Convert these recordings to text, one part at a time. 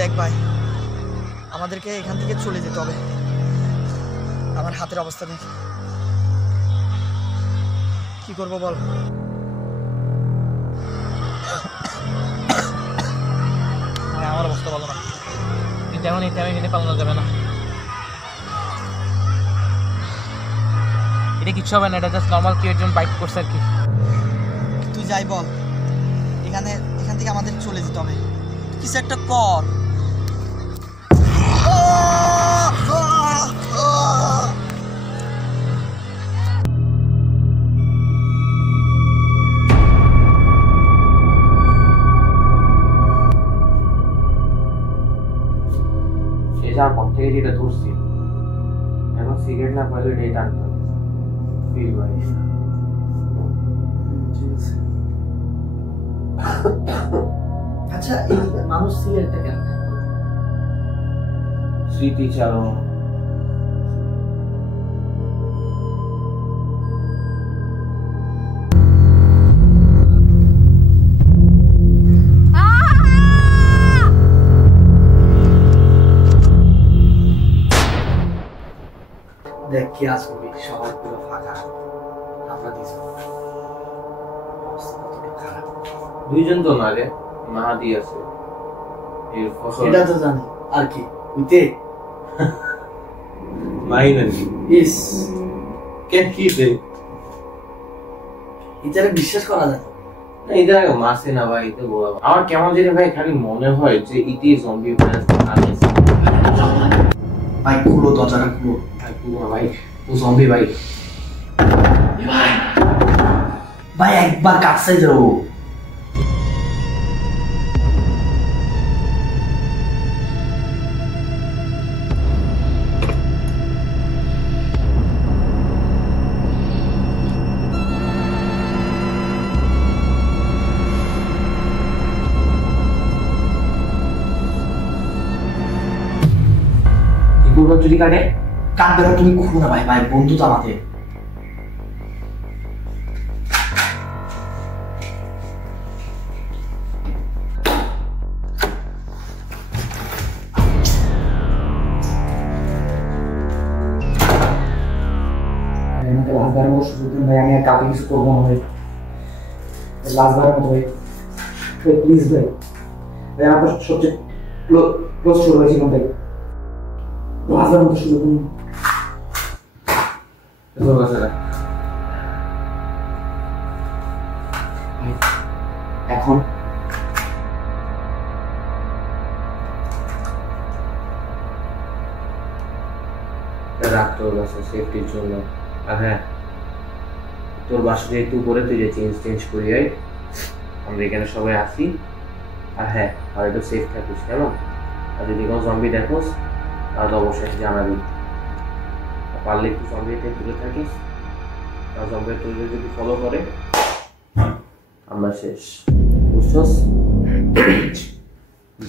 দেখ ভাই, আমাদেরকে এখান থেকে চলে যেতে হবে। আমার হাতের অবস্থা দেখ, কি করবো বল? আমার অবস্থা বলো না, যেমন এই টাইমে এখানে পালানো যাবে না। এটা কিচ্ছু হবে না, এটা জাস্ট নর্মাল কেউ একজন বাইক করছে আর কি। তুই যাই বল, এখান থেকে আমাদের চলে যেতে হবে, কিছু একটা কর। যার পর থেকে যেটা ধরছি, এখন সিগারেট না পাইলে এটাই টানতাম। ফিল ভাই আচ্ছা, এই মানুষ সিগারেটটা কেন? স্মৃতিচারণ। দেখ কি আসবি, সবার পুরো ফাঁকা, আমরা খারাপ। দুইজন তো না রে, মাহাদি আছে, এটা তো জানি, আর কি উইতে মাইনানি ইস কে কি রে, এটারে বিশ্বাস করা যায় না? এটা মাসে না ভাই, তো আমার কেমন জানি ভাই খালি মনে হয় যে ইতি জম্বি প্ল্যান আনেছে। ভাই খুলো, দরজাটা খুলো ভাই, ও জম্বি ভাই। ভাই একবার কাছে যাও। যদি কাটে কাঁদবে না, তুমি খুলো না ভাই, ভাই বন্ধু তো আমাদের। ভাই আমি আর কাউকে কিছু করবো না ভাই, লাস্টবারের মতো ভাই, প্লিজ ভাই। ভাই আমার সবচেয়ে ক্লোজ শুরু হয়েছিলাম ভাই, লাস্টবারের মতো শুরু করুন। এখন রাখতে হবে সেফটির জন্য। আর হ্যাঁ, তোর বাসা যেহেতু উপরে, তুই যে চেঞ্জ করি আয়, আমরা এখানে সবাই আসি। আর হ্যাঁ, আর একটু সেফ থাকিস কেমন? আর যদি কোনো জম্বি দেখোস তাহলে অবশ্যই জানাবি, পারলে একটু জম্বিতে দূরে থাকিস। আর জম্বি তুই যদি ফলো করে আমরা শেষ, বুঝছস?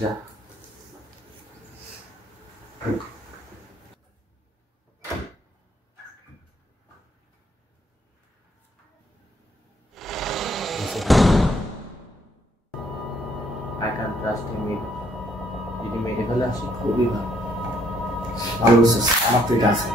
যা। I can't trust him either. যদি মেরে ফেলে আসে খুবই ভালো। ভালো, আমার তো এটা আছে।